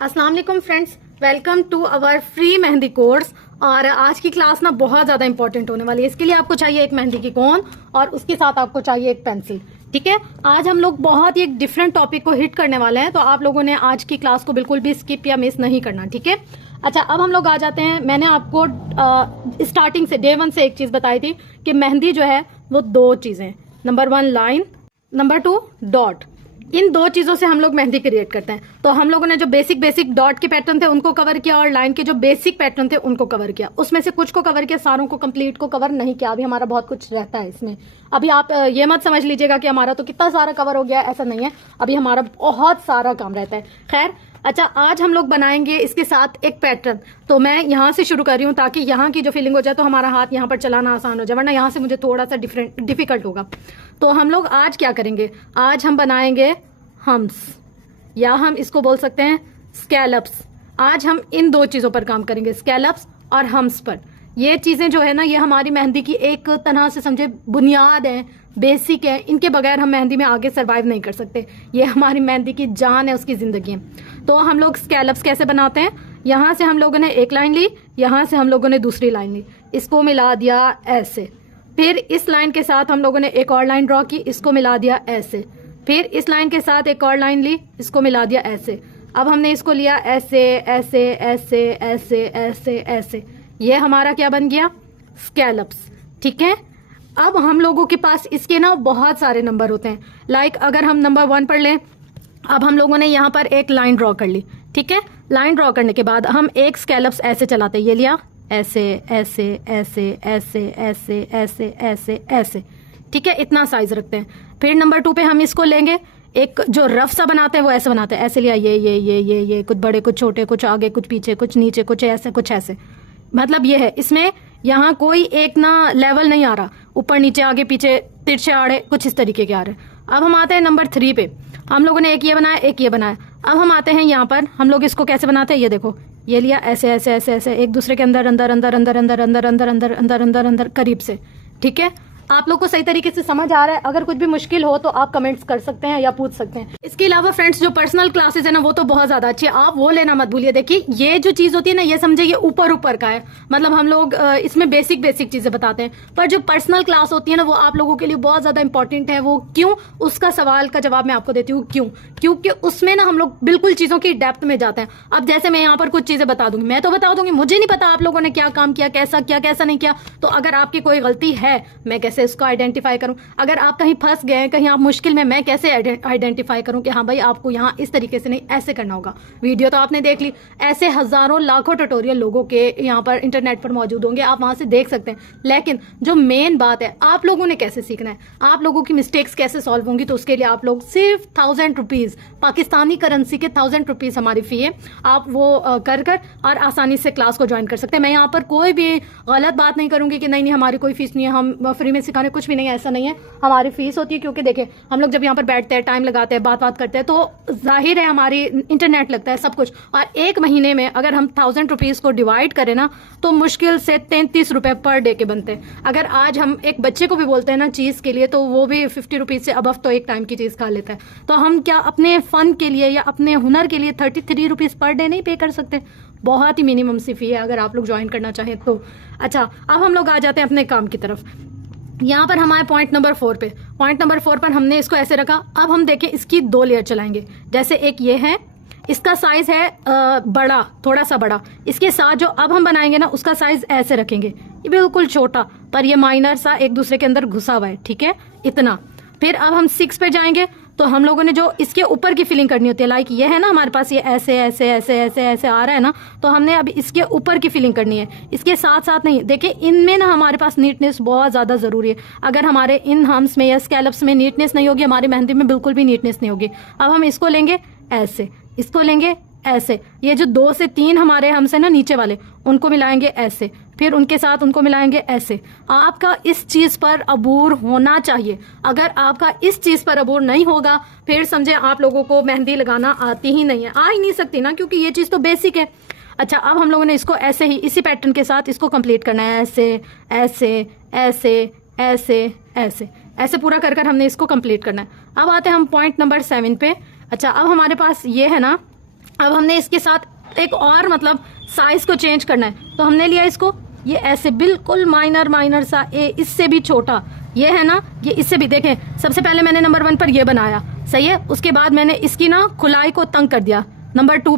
अस्सलाम वालेकुम friends, welcome to our free mehndi course. और आज की क्लास ना बहुत ज़्यादा इंपॉर्टेंट होने वाली है। इसके लिए आपको चाहिए एक मेहंदी की कोन और उसके साथ आपको चाहिए एक पेंसिल। ठीक है, आज हम लोग बहुत ही एक डिफरेंट टॉपिक को हिट करने वाले हैं, तो आप लोगों ने आज की क्लास को बिल्कुल भी स्किप या मिस नहीं करना। ठीक है, अच्छा अब हम लोग आ जाते हैं। मैंने आपको स्टार्टिंग से डे 1 से एक चीज़ बताई थी कि मेहंदी जो है वो दो चीज़ें, नंबर 1 लाइन, नंबर 2 डॉट। इन दो चीजों से हम लोग मेहंदी क्रिएट करते हैं। तो हम लोगों ने जो बेसिक डॉट के पैटर्न थे उनको कवर किया और लाइन के जो बेसिक पैटर्न थे उनको कवर किया। उसमें से कुछ को कवर किया, सारों को कंप्लीट को कवर नहीं किया। अभी हमारा बहुत कुछ रहता है इसमें। अभी आप ये मत समझ लीजिएगा कि हमारा तो कितना सारा कवर हो गया, ऐसा नहीं है। अभी हमारा बहुत सारा काम रहता है। खैर, अच्छा आज हम लोग बनाएंगे इसके साथ एक पैटर्न। तो मैं यहाँ से शुरू कर रही हूँ ताकि यहाँ की जो फीलिंग हो जाए तो हमारा हाथ यहाँ पर चलाना आसान हो जाए, वरना यहाँ से मुझे थोड़ा सा डिफिकल्ट होगा। तो हम लोग आज क्या करेंगे, आज हम बनाएंगे हम्स, या हम इसको बोल सकते हैं स्कैलप्स। आज हम इन दो चीज़ों पर काम करेंगे, स्कैलप्स और हम्स पर। ये चीज़ें जो है ना, ये हमारी मेहंदी की एक तरह से समझे बुनियाद है, बेसिक है। इनके बगैर हम मेहंदी में आगे सरवाइव नहीं कर सकते। ये हमारी मेहंदी की जान है, उसकी ज़िंदगी है। तो हम लोग स्कैलप्स कैसे बनाते हैं, यहाँ से हम लोगों ने एक लाइन ली, यहाँ से हम लोगों ने दूसरी लाइन ली, इसको मिला दिया ऐसे। फिर इस लाइन के साथ हम लोगों ने एक और लाइन ड्रॉ की, इसको मिला दिया ऐसे। फिर इस लाइन के साथ एक और लाइन ली, इसको मिला दिया ऐसे। अब हमने इसको लिया ऐसे ऐसे ऐसे ऐसे ऐसे ऐसे। ये हमारा क्या बन गया, स्कैलप्स। ठीक है, अब हम लोगों के पास इसके ना बहुत सारे नंबर होते हैं। लाइक अगर हम नंबर 1 पर लें, अब हम लोगों ने यहाँ पर एक लाइन ड्रॉ कर ली। ठीक है, लाइन ड्रॉ करने के बाद हम एक स्कैलप्स ऐसे चलाते हैं। ये लिया ऐसे ऐसे ऐसे ऐसे ऐसे ऐसे ऐसे ऐसे। ठीक है, इतना साइज रखते हैं। फिर नंबर 2 पे हम इसको लेंगे, एक जो रफ सा बनाते हैं वो ऐसे बनाते हैं। ऐसे लिया ये कुछ बड़े कुछ छोटे, कुछ आगे कुछ पीछे, कुछ नीचे, कुछ ऐसे कुछ ऐसे। मतलब ये है, इसमें यहाँ कोई एक ना लेवल नहीं आ रहा, ऊपर नीचे आगे पीछे तिरछे आड़े कुछ इस तरीके के आ रहे हैं। अब हम आते हैं नंबर 3 पे। हम लोगों ने एक ये बनाया, एक ये बनाया। अब हम आते हैं यहाँ पर, हम लोग इसको कैसे बनाते हैं, ये देखो, ये लिया ऐसे ऐसे ऐसे ऐसे, एक दूसरे के अंदर अंदर अंदर अंदर अंदर अंदर अंदर अंदर अंदर अंदर अंदर करीब से। ठीक है, आप लोग को सही तरीके से समझ आ रहा है? अगर कुछ भी मुश्किल हो तो आप कमेंट्स कर सकते हैं या पूछ सकते हैं। इसके अलावा फ्रेंड्स, जो पर्सनल क्लासेस है ना, वो तो बहुत ज्यादा अच्छी है, आप वो लेना मत भूलिए। देखिए, ये जो चीज होती है ना, ये समझे ये ऊपर ऊपर का है। मतलब हम लोग इसमें बेसिक चीजें बताते हैं, पर जो पर्सनल क्लास होती है ना, वो आप लोगों के लिए बहुत ज्यादा इंपॉर्टेंट है। वो क्यों, उसका सवाल का जवाब मैं आपको देती हूँ। क्यों? क्योंकि उसमें ना हम लोग बिल्कुल चीजों की डेप्थ में जाते हैं। अब जैसे मैं यहाँ पर कुछ चीजें बता दूंगी, मैं तो बता दूंगी, मुझे नहीं पता आप लोगों ने क्या काम किया, कैसा नहीं किया। तो अगर आपकी कोई गलती है, मैं कैसे उसको आइडेंटिफाई करूं? अगर आप कहीं फंस गए, कहीं आप मुश्किल में, मैं कैसे आइडेंटिफाई करूं कि हाँ भाई आपको यहाँ इस तरीके से नहीं, ऐसे करना होगा। वीडियो तो आपने देख ली, ऐसे हजारों लाखों ट्यूटोरियल लोगों के यहाँ पर इंटरनेट पर मौजूद होंगे, आप वहां से देख सकते हैं। लेकिन जो मेन बात है, आप लोगों ने कैसे सीखना है, आप लोगों की मिस्टेक्स कैसे सॉल्व होंगी, तो उसके लिए आप लोग सिर्फ 1000 रुपीज, पाकिस्तानी करेंसी के 1000 रुपीज हमारी फी है। आप वो कर और आसानी से क्लास को ज्वाइन कर सकते हैं। मैं यहाँ पर कोई भी गलत बात नहीं करूंगी कि नहीं हमारी कोई फीस नहीं है, हम फ्री में सिखाने, कुछ भी नहीं है, ऐसा नहीं है। हमारी फीस होती है, क्योंकि देखिए हम लोग जब यहाँ पर बैठते हैं, टाइम लगाते हैं, बात करते हैं, तो जाहिर है हमारी इंटरनेट लगता है, सब कुछ। और एक महीने में अगर हम 1000 रुपीज को डिवाइड करें ना, तो मुश्किल से 33 रुपए पर डे के बनते हैं। अगर आज हम एक बच्चे को भी बोलते हैं ना चीज के लिए, तो वो भी 50 रुपीज से अबव तो एक टाइम की चीज खा लेता है। तो हम क्या अपने फन के लिए या अपने हुनर के लिए 33 रुपीज पर डे नहीं पे कर सकते? बहुत ही मिनिमम सी फी है अगर आप लोग ज्वाइन करना चाहें तो। अच्छा, अब हम लोग आ जाते हैं अपने काम की तरफ। यहाँ पर हमारे पॉइंट नंबर 4 पे, पॉइंट नंबर 4 पर हमने इसको ऐसे रखा। अब हम देखें, इसकी 2 लेयर चलाएंगे। जैसे एक ये है, इसका साइज है बड़ा, थोड़ा सा बड़ा। इसके साथ जो अब हम बनाएंगे ना, उसका साइज ऐसे रखेंगे, ये बिल्कुल छोटा, पर ये माइनर सा एक दूसरे के अंदर घुसा हुआ है। ठीक है, इतना। फिर अब हम 6 पे जाएंगे, तो हम लोगों ने जो इसके ऊपर की फिलिंग करनी होती है, लाइक ये है ना हमारे पास, ये ऐसे ऐसे ऐसे ऐसे ऐसे आ रहा है ना, तो हमने अब इसके ऊपर की फिलिंग करनी है, इसके साथ साथ नहीं। देखिए, इनमें ना हमारे पास नीटनेस बहुत ज़्यादा ज़रूरी है। अगर हमारे इन हम्स में या स्कैलप्स में नीटनेस नहीं होगी, हमारी मेहंदी में बिल्कुल भी नीटनेस नहीं होगी। अब हम इसको लेंगे ऐसे, इसको लेंगे ऐसे। ये जो 2 से 3 हमारे हम्स है ना नीचे वाले, उनको मिलाएंगे ऐसे, फिर उनके साथ उनको मिलाएंगे ऐसे। आपका इस चीज पर अबूर होना चाहिए। अगर आपका इस चीज पर अबूर नहीं होगा, फिर समझे आप लोगों को मेहंदी लगाना आती ही नहीं है, आ ही नहीं सकती ना, क्योंकि ये चीज तो बेसिक है। अच्छा, अब हम लोगों ने इसको ऐसे ही इसी पैटर्न के साथ इसको कंप्लीट करना है, ऐसे ऐसे ऐसे ऐसे ऐसे ऐसे पूरा कर हमने इसको कंप्लीट करना है। अब आते हैं हम पॉइंट नंबर 7 पे। अच्छा, अब हमारे पास ये है ना, अब हमने इसके साथ एक और मतलब साइज को चेंज करना है, तो हमने लिया इसको, ये ऐसे बिल्कुल माइनर सा ए, इससे भी छोटा ये है ना, ये इससे भी देखें। सबसे पहले मैंने नंबर 1 पर ये बनाया, सही है। उसके बाद मैंने इसकी ना खुलाई को तंग कर दिया, नंबर 2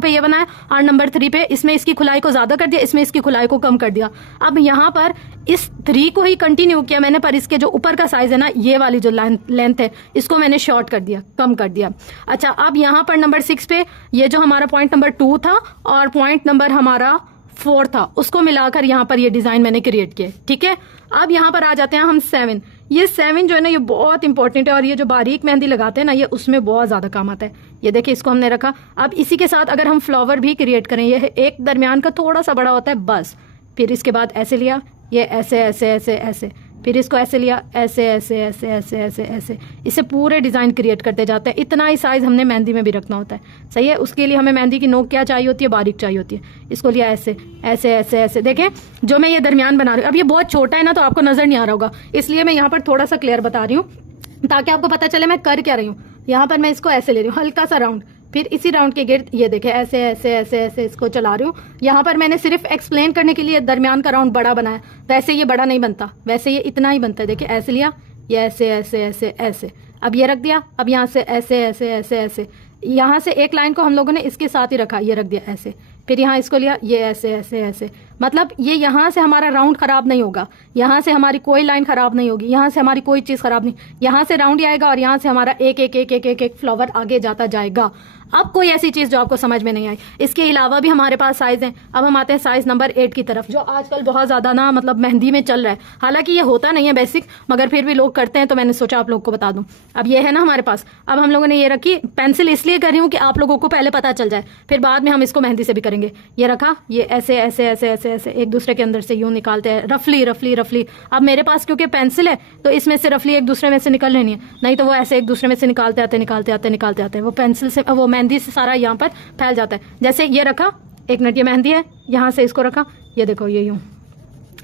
पे ये बनाया, और नंबर 3 पे इसमें इसकी खुलाई को ज्यादा कर दिया, इसमें इसकी खुलाई को कम कर दिया। अब यहाँ पर इस 3 को ही कंटिन्यू किया मैंने, पर इसके जो ऊपर का साइज है ना, ये वाली जो लेंथ है, इसको मैंने शॉर्ट कर दिया, कम कर दिया। अच्छा, अब यहाँ पर नंबर 6 पे ये जो हमारा पॉइंट नंबर 2 था और पॉइंट नंबर हमारा 4 था, उसको मिलाकर यहाँ पर ये डिजाइन मैंने क्रिएट किया, ठीक है। अब यहाँ पर आ जाते हैं हम 7। ये 7 जो है ना, ये बहुत इंपॉर्टेंट है, और ये जो बारीक मेहंदी लगाते हैं ना, ये उसमें बहुत ज्यादा काम आता है। ये देखिए, इसको हमने रखा। अब इसी के साथ अगर हम फ्लावर भी क्रिएट करें, ये एक दरमियान का थोड़ा सा बड़ा होता है बस, फिर इसके बाद ऐसे लिया, ये ऐसे ऐसे ऐसे ऐसे, फिर इसको ऐसे लिया, ऐसे ऐसे ऐसे ऐसे ऐसे ऐसे, इससे पूरे डिजाइन क्रिएट करते जाते हैं। इतना ही साइज हमने मेहंदी में भी रखना होता है, सही है। उसके लिए हमें मेहंदी की नोक क्या चाहिए होती है, बारीक चाहिए होती है। इसको लिया ऐसे ऐसे ऐसे ऐसे, देखें जो मैं ये दरमियान बना रही हूँ, अब ये बहुत छोटा है ना, तो आपको नजर नहीं आ रहा होगा, इसलिए मैं यहाँ पर थोड़ा सा क्लियर बता रही हूँ ताकि आपको पता चले मैं कर क्या रही हूँ। यहाँ पर मैं इसको ऐसे ले रही हूँ, हल्का सा राउंड, फिर इसी राउंड के गिर्द ये देखे ऐसे ऐसे ऐसे ऐसे इसको चला रही हूँ। यहाँ पर मैंने सिर्फ एक्सप्लेन करने के लिए दरमियान का राउंड बड़ा बनाया, वैसे ये बड़ा नहीं बनता, वैसे ये इतना ही बनता है। देखिए ऐसे लिया, ये ऐसे ऐसे ऐसे ऐसे, अब ये रख दिया। अब यहाँ से ऐसे ऐसे ऐसे ऐसे, यहाँ से एक लाइन को हम लोगों ने इसके साथ ही रखा, ये रख दिया ऐसे, फिर यहाँ इसको लिया, ये ऐसे ऐसे ऐसे, मतलब ये यहाँ से हमारा राउंड खराब नहीं होगा, यहाँ से हमारी कोई लाइन खराब नहीं होगी, यहाँ से हमारी कोई चीज खराब नहीं, यहाँ से राउंड ही आएगा और यहाँ से हमारा एक एक एक एक एक एक फ्लावर आगे जाता जाएगा। अब कोई ऐसी चीज जो आपको समझ में नहीं आई। इसके अलावा भी हमारे पास साइज हैं। अब हम आते हैं साइज नंबर 8 की तरफ, जो आजकल बहुत ज्यादा ना मतलब मेहंदी में चल रहा है। हालांकि ये होता नहीं है बेसिक, मगर फिर भी लोग करते हैं, तो मैंने सोचा आप लोग को बता दूं। अब ये है ना हमारे पास, अब हम लोगों ने ये रखी, पेंसिल इसलिए कर रही हूँ कि आप लोगों को पहले पता चल जाए, फिर बाद में हम इसको मेहंदी से भी करेंगे। ये रखा, ये ऐसे ऐसे ऐसे ऐसे ऐसे एक दूसरे के अंदर से यूं निकालते हैं, रफली रफली रफली। अब मेरे पास क्योंकि पेंसिल है, तो इसमें से रफली एक दूसरे में से निकल लेनी है, नहीं तो वो ऐसे एक दूसरे में से निकालते आते निकालते आते निकालते आते, वो पेंसिल से, वो मेहंदी से सारा यहाँ पर फैल जाता है। जैसे ये रखा, एक मिनट, ये मेहंदी है, यहाँ से इसको रखा, ये देखो ये यूं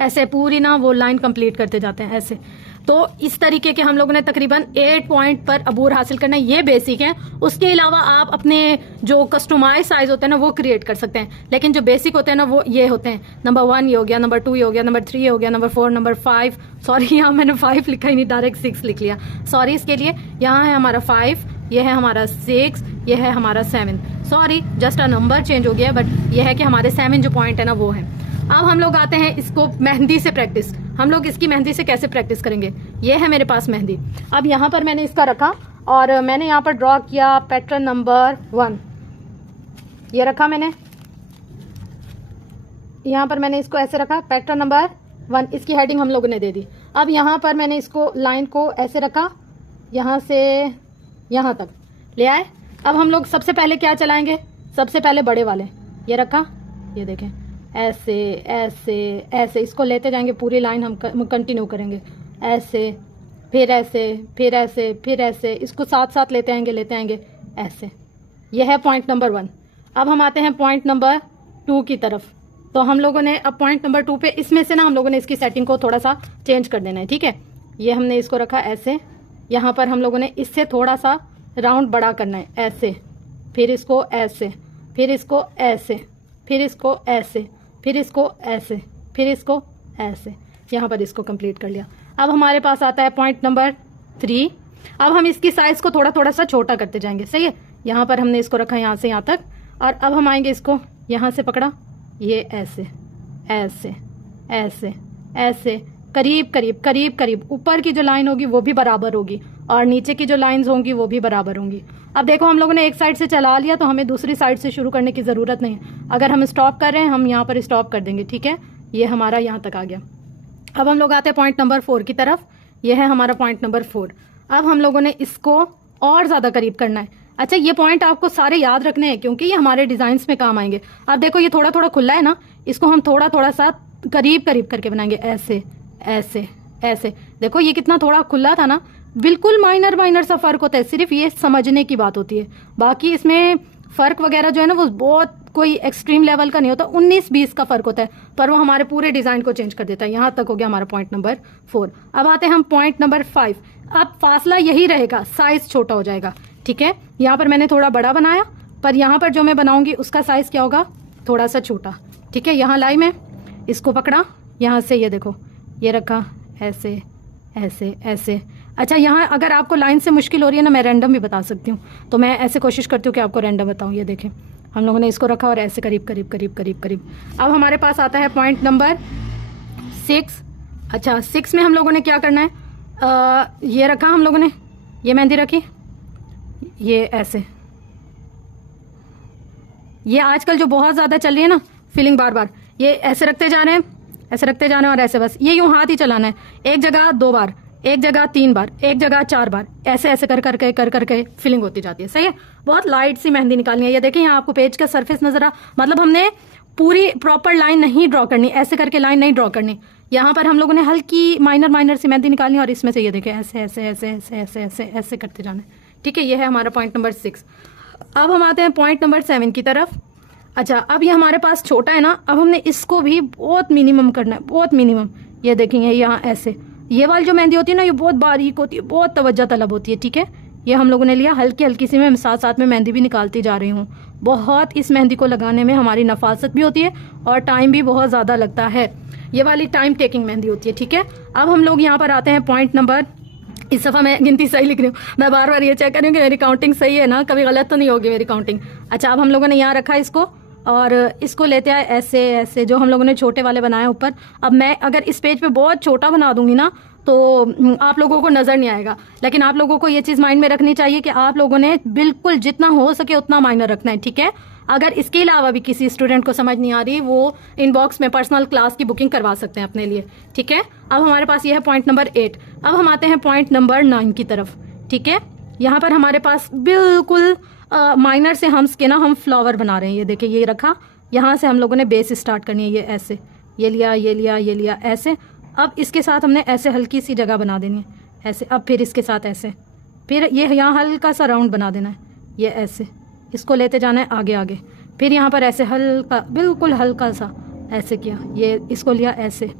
ऐसे पूरी ना वो लाइन कंप्लीट करते जाते हैं ऐसे। तो इस तरीके के हम लोगों ने तकरीबन 8 पॉइंट पर अबूर हासिल करना है। ये बेसिक है। उसके अलावा आप अपने जो कस्टमाइज साइज होते हैं ना, वो क्रिएट कर सकते हैं, लेकिन जो बेसिक होते हैं ना, वो ये होते हैं। नंबर 1 ये हो गया, नंबर 2 ये हो गया, नंबर 3 ये हो गया, नंबर 4, नंबर 5, सॉरी यहाँ मैंने 5 लिखा ही नहीं, डायरेक्ट 6 लिख लिया, सॉरी इसके लिए। यहाँ है हमारा 5, ये है हमारा 6, ये है हमारा 7, sorry just a number change हो गया, बट ये है कि हमारे 7 जो पॉइंट है ना वो है। अब हम लोग आते हैं इसको मेहंदी से प्रैक्टिस। हम लोग इसकी मेहंदी से कैसे प्रैक्टिस करेंगे। ये है मेरे पास मेहंदी। अब यहाँ पर मैंने इसका रखा और मैंने यहाँ पर ड्रॉ किया पैटर्न नंबर 1, ये रखा मैंने, यहाँ पर मैंने इसको ऐसे रखा, पैटर्न नंबर 1, इसकी हेडिंग हम लोगों ने दे दी। अब यहाँ पर मैंने इसको लाइन को ऐसे रखा, यहाँ से यहाँ तक ले आए। अब हम लोग सबसे पहले क्या चलाएंगे, सबसे पहले बड़े वाले, ये रखा, ये देखें ऐसे ऐसे ऐसे, इसको लेते जाएंगे, पूरी लाइन हम कंटिन्यू करेंगे ऐसे, फिर ऐसे, फिर ऐसे, फिर ऐसे, इसको साथ साथ लेते आएंगे ऐसे। यह है पॉइंट नंबर 1। अब हम आते हैं पॉइंट नंबर 2 की तरफ। तो हम लोगों ने अब पॉइंट नंबर 2 पे इसमें से ना हम लोगों ने इसकी सेटिंग को थोड़ा सा चेंज कर देना है, ठीक है। ये हमने इसको रखा ऐसे, यहाँ पर हम लोगों ने इससे थोड़ा सा राउंड बड़ा करना है ऐसे, फिर इसको ऐसे, फिर इसको ऐसे, फिर इसको ऐसे, फिर इसको ऐसे, फिर इसको ऐसे, यहाँ पर इसको कंप्लीट कर लिया। अब हमारे पास आता है पॉइंट नंबर 3। अब हम इसकी साइज को थोड़ा थोड़ा सा छोटा करते जाएंगे, सही है। यहाँ पर हमने इसको रखा यहाँ से यहाँ तक, और अब हम आएंगे इसको यहाँ से पकड़ा, ये ऐसे ऐसे ऐसे ऐसे, करीब करीब करीब करीब, ऊपर की जो लाइन होगी वो भी बराबर होगी और नीचे की जो लाइंस होंगी वो भी बराबर होंगी। अब देखो हम लोगों ने एक साइड से चला लिया, तो हमें दूसरी साइड से शुरू करने की ज़रूरत नहीं है। अगर हम स्टॉप कर रहे हैं, हम यहाँ पर स्टॉप कर देंगे, ठीक है। ये हमारा यहाँ तक आ गया। अब हम लोग आते हैं पॉइंट नंबर 4 की तरफ। ये है हमारा पॉइंट नंबर 4। अब हम लोगों ने इसको और ज़्यादा करीब करना है। अच्छा, ये पॉइंट आपको सारे याद रखने हैं क्योंकि ये हमारे डिज़ाइंस में काम आएंगे। अब देखो ये थोड़ा थोड़ा खुला है ना, इसको हम थोड़ा थोड़ा सा करीब करीब करके बनाएंगे ऐसे ऐसे ऐसे। देखो ये कितना थोड़ा खुला था ना, बिल्कुल माइनर माइनर सा फर्क होता है, सिर्फ ये समझने की बात होती है। बाकी इसमें फर्क वगैरह जो है ना वो बहुत कोई एक्सट्रीम लेवल का नहीं होता, 19-20 का फर्क होता है, पर वो हमारे पूरे डिजाइन को चेंज कर देता है। यहाँ तक हो गया हमारा पॉइंट नंबर 4। अब आते हैं हम पॉइंट नंबर 5। अब फासला यही रहेगा, साइज छोटा हो जाएगा। ठीक है। यहाँ पर मैंने थोड़ा बड़ा बनाया, पर यहाँ पर जो मैं बनाऊंगी उसका साइज क्या होगा, थोड़ा सा छोटा। ठीक है, यहाँ लाई मैं, इसको पकड़ा, यहाँ से ये देखो, ये रखा, ऐसे ऐसे ऐसे। अच्छा, यहाँ अगर आपको लाइन से मुश्किल हो रही है ना, मैं रैंडम भी बता सकती हूँ, तो मैं ऐसे कोशिश करती हूँ कि आपको रैंडम बताऊँ। ये देखें, हम लोगों ने इसको रखा और ऐसे करीब करीब करीब करीब करीब। अब हमारे पास आता है पॉइंट नंबर 6। अच्छा, 6 में हम लोगों ने क्या करना है, ये रखा हम लोगों ने, ये मेहंदी रखी, ये ऐसे। ये आजकल जो बहुत ज़्यादा चल रही है ना फीलिंग, बार बार ये ऐसे रखते जा रहे हैं, ऐसे रखते जाना है और ऐसे, बस ये यूं हाथ ही चलाना है। एक जगह 2 बार, एक जगह 3 बार, एक जगह 4 बार, ऐसे ऐसे कर करके फिलिंग होती जाती है। सही है, बहुत लाइट सी मेहंदी निकालनी है। ये देखें, यहाँ आपको पेज का सरफेस नजर आ, मतलब हमने पूरी प्रॉपर लाइन नहीं ड्रॉ करनी, ऐसे करके लाइन नहीं ड्रॉ करनी। यहाँ पर हम लोगों ने हल्की माइनर सी मेहंदी निकालनी और इसमें से ये देखें ऐसे ऐसे ऐसे ऐसे ऐसे ऐसे ऐसे करते जाना है। ठीक है, ये है हमारा पॉइंट नंबर 6। अब हम आते हैं पॉइंट नंबर 7 की तरफ। अच्छा, अब ये हमारे पास छोटा है ना, अब हमने इसको भी बहुत मिनिमम करना है, बहुत मिनिमम। ये देखेंगे यहाँ ऐसे, ये वाली जो मेहंदी होती है ना, ये बहुत बारीक होती है, बहुत तवज्जो तलब होती है। ठीक है, ये हम लोगों ने लिया, हल्की हल्की सी मैं साथ साथ में मेहंदी भी निकालती जा रही हूँ। बहुत इस मेहंदी को लगाने में हमारी नफासत भी होती है और टाइम भी बहुत ज़्यादा लगता है। ये वाली टाइम टेकिंग मेहंदी होती है। ठीक है, अब हम लोग यहाँ पर आते हैं पॉइंट नंबर, इस दफ़ा मैं गिनती सही लिख रही हूँ, मैं बार बार ये चेक कर रही हूँ कि मेरी काउंटिंग सही है ना, कभी गलत तो नहीं होगी मेरी काउंटिंग। अच्छा, अब हम लोगों ने यहाँ रखा इसको और इसको लेते आए ऐसे ऐसे, जो हम लोगों ने छोटे वाले बनाए ऊपर। अब मैं अगर इस पेज पे बहुत छोटा बना दूंगी ना, तो आप लोगों को नज़र नहीं आएगा, लेकिन आप लोगों को ये चीज़ माइंड में रखनी चाहिए कि आप लोगों ने बिल्कुल जितना हो सके उतना माइनर रखना है। ठीक है, अगर इसके अलावा भी किसी स्टूडेंट को समझ नहीं आ रही, वो इनबॉक्स में पर्सनल क्लास की बुकिंग करवा सकते हैं अपने लिए। ठीक है, अब हमारे पास ये है पॉइंट नंबर 8। अब हम आते हैं पॉइंट नंबर 9 की तरफ। ठीक है, यहाँ पर हमारे पास बिल्कुल माइनर से हम इसके ना हम फ्लावर बना रहे हैं। ये देखिए, ये रखा, यहाँ से हम लोगों ने बेस स्टार्ट करनी है, ये ऐसे, ये लिया ये लिया ये लिया ऐसे। अब इसके साथ हमने ऐसे हल्की सी जगह बना देनी है ऐसे, अब फिर इसके साथ ऐसे, फिर ये यहाँ हल्का सा राउंड बना देना है, ये ऐसे, इसको लेते जाना है आगे आगे, फिर यहाँ पर ऐसे हल्का, बिल्कुल हल्का सा ऐसे किया, ये इसको लिया ऐसे,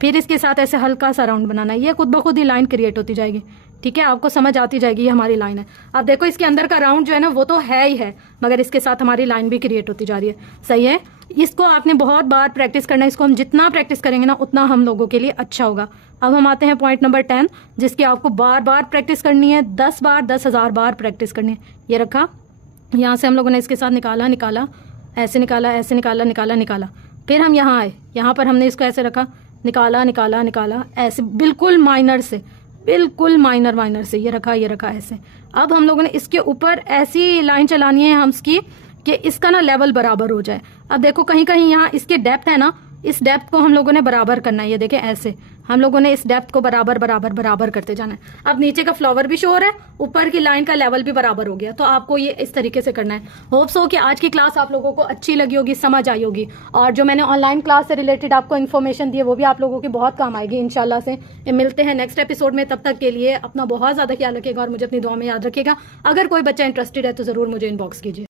फिर इसके साथ ऐसे हल्का सा राउंड बनाना है। ये खुद ब खुद ही लाइन क्रिएट होती जाएगी। ठीक है, आपको समझ आती जाएगी ये हमारी लाइन है। अब देखो, इसके अंदर का राउंड जो है ना वो तो है ही है, मगर इसके साथ हमारी लाइन भी क्रिएट होती जा रही है। सही है, इसको आपने बहुत बार प्रैक्टिस करना है, इसको हम जितना प्रैक्टिस करेंगे ना उतना हम लोगों के लिए अच्छा होगा। अब हम आते हैं पॉइंट नंबर 10, जिसकी आपको बार बार प्रैक्टिस करनी है, 10 बार 10,000 बार प्रैक्टिस करनी है। ये रखा, यहाँ से हम लोगों ने इसके साथ निकाला निकाला, ऐसे निकाला, ऐसे निकाला निकाला निकाला, फिर हम यहाँ आए, यहाँ पर हमने इसको ऐसे रखा, निकाला निकाला निकाला, ऐसे बिल्कुल माइनर से, बिल्कुल माइनर से, ये रखा ऐसे। अब हम लोगों ने इसके ऊपर ऐसी लाइन चलानी है हम इसकी कि इसका ना लेवल बराबर हो जाए। अब देखो, कहीं कहीं यहाँ इसके डेप्थ है ना, इस डेप्थ को हम लोगों ने बराबर करना है। ये देखें, ऐसे हम लोगों ने इस डेप्थ को बराबर बराबर बराबर करते जाना है। अब नीचे का फ्लावर भी शो हो रहा है, ऊपर की लाइन का लेवल भी बराबर हो गया, तो आपको ये इस तरीके से करना है। होप्स हो कि आज की क्लास आप लोगों को अच्छी लगी होगी, समझ आई होगी, और जो मैंने ऑनलाइन क्लास से रिलेटेड आपको इन्फॉर्मेशन दी है वो भी आप लोगों की बहुत काम आएगी इंशाल्लाह से। मिलते हैं नेक्स्ट एपिसोड में, तब तक के लिए अपना बहुत ज़्यादा ख्याल रखिएगा और मुझे अपनी दुआ में याद रखिएगा। अगर कोई बच्चा इंटरेस्टेड है तो ज़रूर मुझे इनबॉक्स कीजिए।